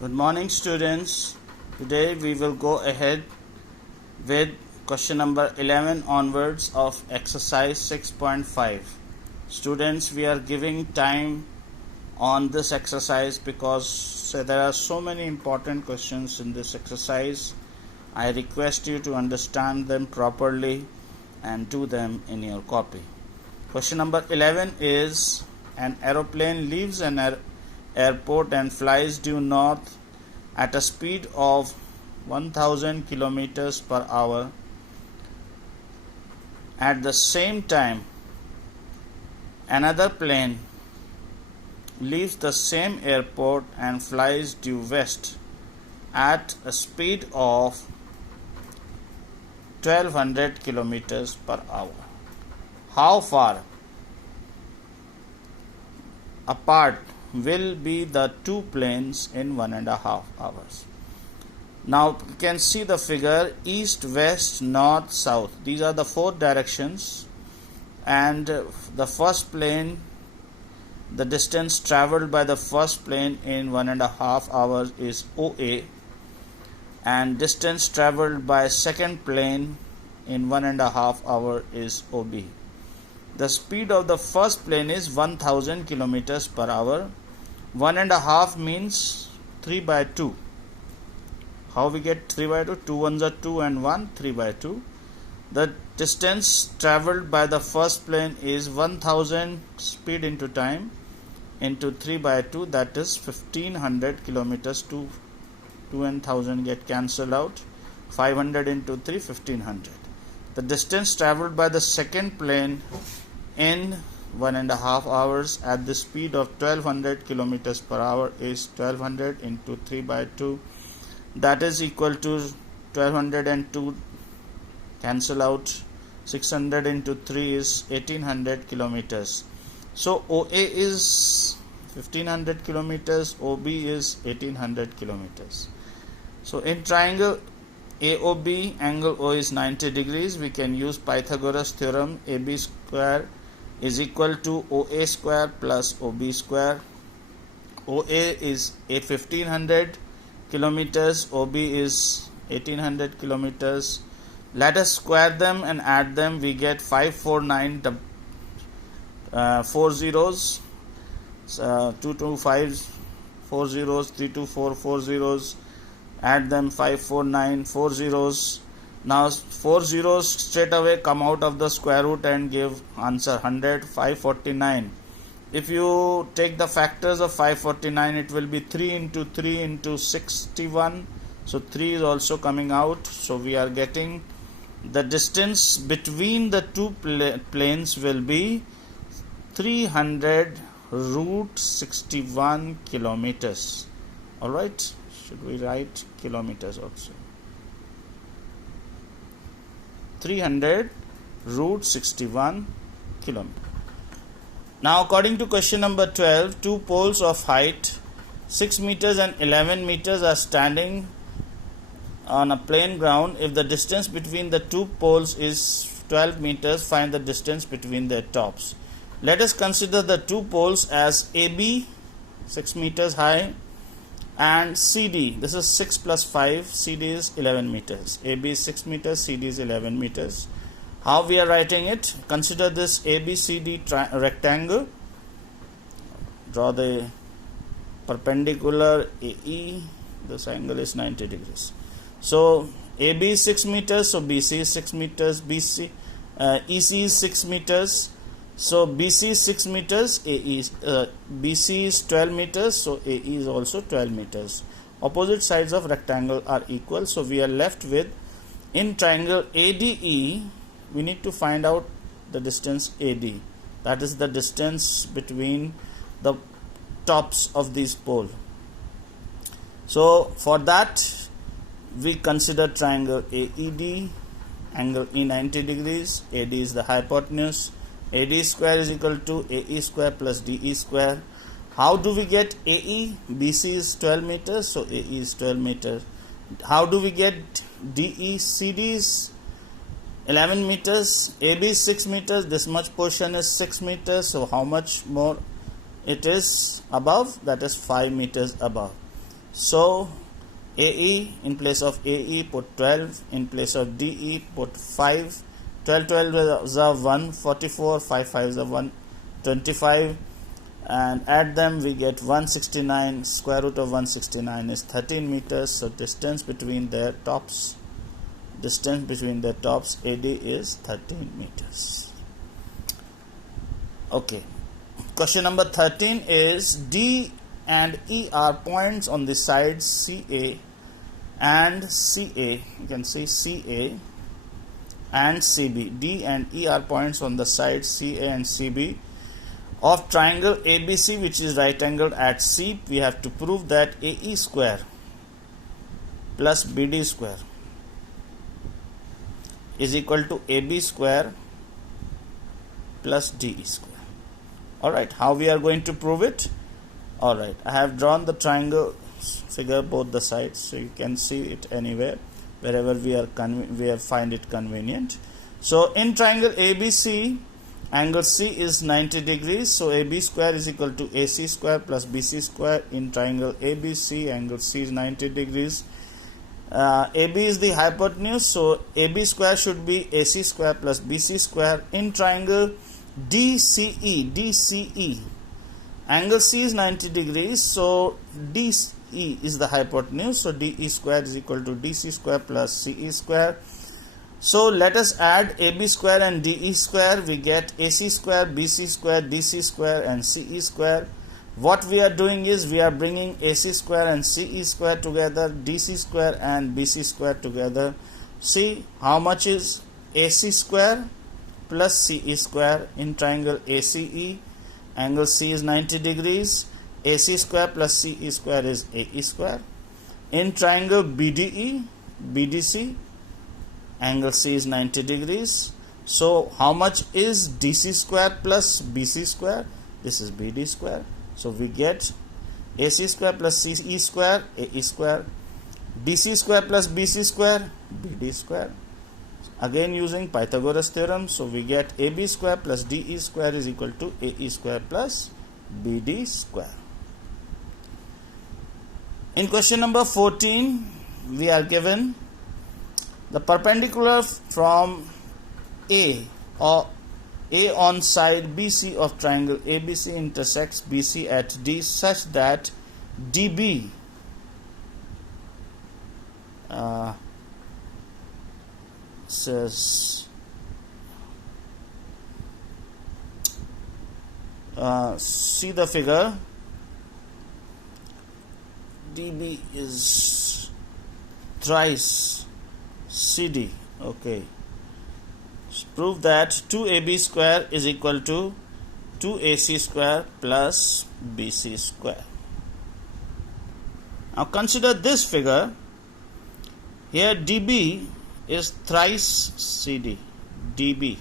Good morning, students. Today we will go ahead with question number 11 onwards of exercise 6.5. Students, we are giving time on this exercise because there are so many important questions in this exercise. I request you to understand them properly and do them in your copy. Question number 11 is: an aeroplane leaves an airport and flies due north at a speed of 1000 kilometers per hour. At the same time, another plane leaves the same airport and flies due west at a speed of 1200 kilometers per hour. How far apart will be the two planes in 1.5 hours? Now you can see the figure: east, west, north, south. These are the four directions, and the first plane, the distance traveled by the first plane in 1.5 hours is OA, and distance traveled by second plane in 1.5 hours is OB. The speed of the first plane is 1000 kilometers per hour. 1.5 means 3 by 2. How we get 3 by 2? 2 ones are 2 and 1, 3 by 2. The distance traveled by the first plane is 1000 speed into time into 3 by 2, that is 1500 kilometers. 2 and 1000 get cancelled out. 500 into 3, 1500. The distance traveled by the second plane in 1.5 hours at the speed of 1200 kilometers per hour is 1200 into 3 by 2, that is equal to 1200 and 2 cancel out. 600 into 3 is 1800 kilometers. So OA is 1500 kilometers, OB is 1800 kilometers. So in triangle AOB, angle O is 90 degrees. We can use Pythagoras theorem. AB square is equal to OA square plus OB square. OA is 1500 kilometers, OB is 1800 kilometers. Let us square them and add them. We get 549 4 zeros, 225 4 zeros, 324 4 zeros. Add them, 549 4 zeros. Now 4 zeros straight away come out of the square root and give answer 100. 549. If you take the factors of 549, it will be 3 into 3 into 61. So 3 is also coming out. So we are getting the distance between the two planes will be 300 root 61 kilometers. Alright, should we write kilometers also? 300 root 61 kilometers. Now according to question number 12, two poles of height 6 meters and 11 meters are standing on a plain ground. If the distance between the two poles is 12 meters, find the distance between their tops. Let us consider the two poles as AB 6 meters high and CD. This is 6 plus 5, CD is 11 meters. AB is 6 meters, CD is 11 meters. How we are writing it? Consider this ABCD rectangle. Draw the perpendicular AE. This angle is 90 degrees. So AB is 6 meters, so BC is 6 meters. EC is 6 meters. So BC is 6 meters, BC is 12 meters, so AE is also 12 meters. Opposite sides of rectangle are equal, so we are left with, in triangle ADE, we need to find out the distance AD. That is the distance between the tops of these poles. So for that, we consider triangle AED, angle E 90 degrees, AD is the hypotenuse. AD square is equal to AE square plus DE square. How do we get AE? BC is 12 meters, so AE is 12 meters. How do we get DE? CD is 11 meters, AB is 6 meters, this much portion is 6 meters, so how much more it is above? That is 5 meters above. So AE, in place of AE put 12, in place of DE put 5. 12 is a 144, 5 5 is a 125, and add them we get 169. Square root of 169 is 13 meters. So distance between their tops AD is 13 meters. Okay, question number 13 is D and E are points on the sides CA and CA. You can see CA and CB. D and E are points on the sides CA and CB of triangle ABC, which is right angled at C. We have to prove that AE square plus BD square is equal to AB square plus DE square. Alright, how we are going to prove it? Alright, I have drawn the triangle figure both the sides, so you can see it anywhere wherever we find it convenient. So in triangle ABC, angle C is 90 degrees, so AB square is equal to AC square plus BC square. In triangle ABC, angle C is 90 degrees. AB is the hypotenuse, so AB square should be AC square plus BC square. In triangle DCE, angle C is 90 degrees, so DE is the hypotenuse, so DE square is equal to DC square plus CE square. So let us add AB square and DE square. We get AC square, BC square, DC square and CE square. What we are doing is we are bringing AC square and CE square together, DC square and BC square together. See how much is AC square plus CE square. In triangle ACE, angle C is 90 degrees. AC square plus CE square is AE square. In triangle BDC, angle C is 90 degrees. So how much is DC square plus BC square? This is BD square. So we get AC square plus CE square, AE square. DC square plus BC square, BD square. Again using Pythagoras theorem, so we get AB square plus DE square is equal to AE square plus BD square. In question number 14, we are given the perpendicular from A on side BC of triangle ABC intersects BC at D such that DB says see the figure. DB is thrice CD. Okay, prove that 2AB square is equal to 2AC square plus BC square. Now consider this figure. Here DB is thrice CD. DB,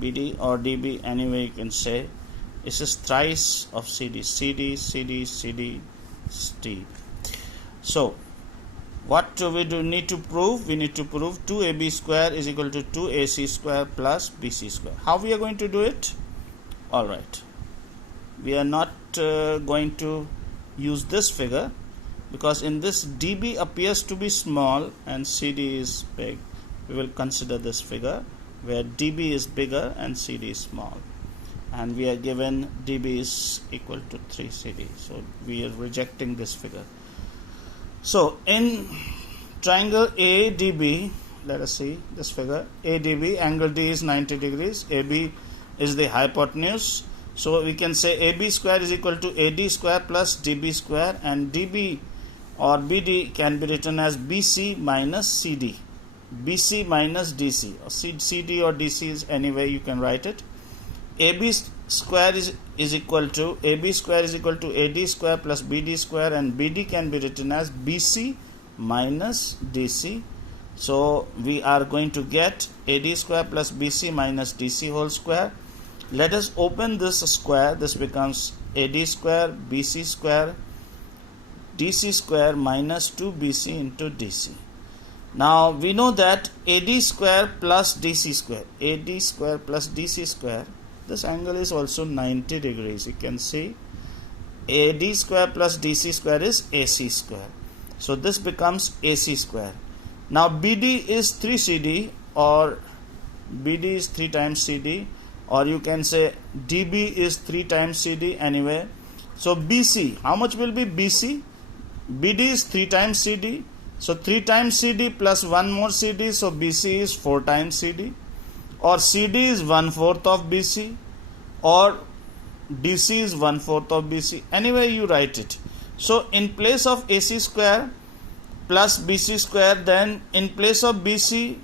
BD or DB, anyway you can say. This is thrice of CD. CD, CD, CD, CD. So what do we need to prove? We need to prove 2AB square is equal to 2AC square plus BC square. How we are going to do it? Alright, we are not going to use this figure, because in this DB appears to be small and CD is big. We will consider this figure where DB is bigger and CD is small, and we are given DB is equal to 3CD, so we are rejecting this figure. So in triangle ADB, let us see this figure. ADB, angle D is 90 degrees. AB is the hypotenuse. So we can say AB square is equal to AD square plus DB square, and DB or BD can be written as BC minus CD. BC minus DC. Or CD or DC is any way you can write it. AB square is equal to AB square is equal to AD square plus BD square, and BD can be written as BC minus DC. So we are going to get AD square plus BC minus DC whole square. Let us open this square. This becomes AD square BC square DC square minus 2BC into DC. Now we know that AD square plus DC square, AD square plus DC square, this angle is also 90 degrees. You can see AD square plus DC square is AC square. So this becomes AC square. Now BD is 3CD, or BD is 3 times CD, or you can say DB is 3 times CD anyway. So BC, how much will be BC? BD is 3 times CD. So 3 times CD plus 1 more CD. So BC is 4 times CD. Or CD is 1/4 of BC. Or DC is 1/4 of BC. Anyway, you write it. So in place of AC square plus BC square, then in place of BC,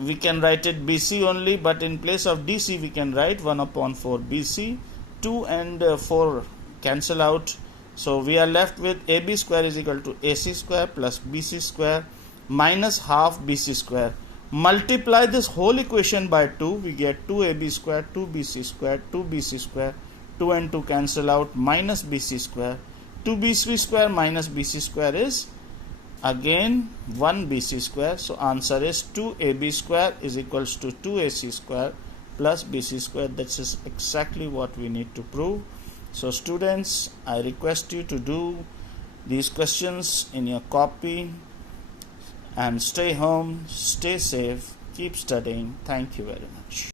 we can write it BC only, but in place of DC, we can write 1/4 BC. 2 and 4 cancel out. So we are left with AB square is equal to AC square plus BC square minus half BC square. Multiply this whole equation by 2, we get 2AB square, 2BC square, 2BC square, 2 and 2 cancel out, minus BC square. 2BC square minus BC square is again 1BC square. So answer is 2AB square is equals to 2AC square plus BC square. That is exactly what we need to prove. So students, I request you to do these questions in your copy and stay home, stay safe, keep studying. Thank you very much.